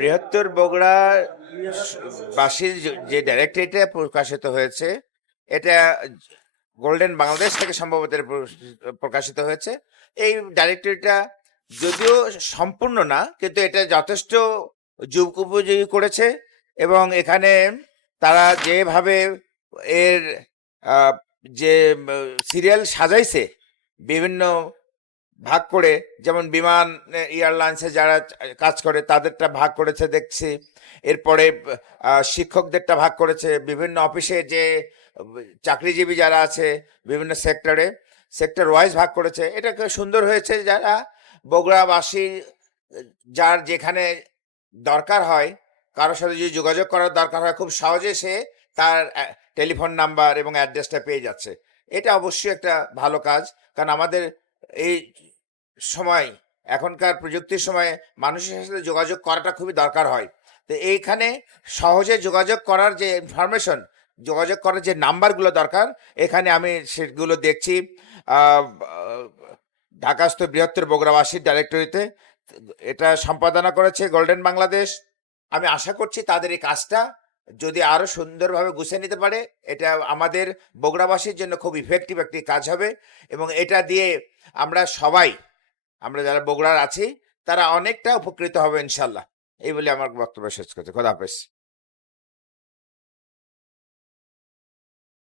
বৃহত্তর বগুড়া বাসীর যে ডাইরেক্টরিটা প্রকাশিত হয়েছে, এটা গোল্ডেন বাংলাদেশ থেকে সম্ভবত এটা প্রকাশিত হয়েছে। এই ডাইরেক্টরিটা যদিও সম্পূর্ণ না, কিন্তু এটা যথেষ্ট যুগ উপযোগী করেছে। এবং এখানে তারা যেভাবে এর যে সিরিয়াল সাজাইছে বিভিন্ন ভাগ করে, যেমন বিমান এয়ারলাইন্সে যারা কাজ করে তাদেরটা ভাগ করেছে দেখছি, এরপরে শিক্ষকদেরটা ভাগ করেছে, বিভিন্ন অফিসে যে চাকরিজীবী যারা আছে বিভিন্ন সেক্টর ওয়াইজ ভাগ করেছে। এটা খুব সুন্দর হয়েছে। যারা বগুড়াবাসী যার যেখানে দরকার হয়, কারোর সাথে যদি যোগাযোগ করার দরকার হয়, খুব সহজে সে তার টেলিফোন নাম্বার এবং অ্যাড্রেসটা পেয়ে যাচ্ছে। এটা অবশ্যই একটা ভালো কাজ, কারণ আমাদের এই সময়, এখনকার প্রযুক্তির সময়ে মানুষের সাথে যোগাযোগ করাটা খুবই দরকার হয়। তো এইখানে সহজে যোগাযোগ করার যে ইনফরমেশন, যোগাযোগ করার যে নাম্বারগুলো দরকার, এখানে আমি সেগুলো দেখছি ঢাকাস্থ বৃহত্তর বগুড়াবাসীর ডাইরেক্টরিতে। এটা সম্পাদনা করেছে গোল্ডেন বাংলাদেশ। আমি আশা করছি তাদের এই কাজটা যদি আরো সুন্দরভাবে গুছিয়ে নিতে পারে, এটা আমাদের বগুড়াবাসীর জন্য খুব ইফেক্টিভ একটি কাজ হবে। এবং এটা দিয়ে আমরা যারা বগুড়ার আছি তারা অনেকটা উপকৃত হবে ইনশাল্লাহ। এই বলে আমার বক্তব্য শেষ করছি। খোদা হাফেজ।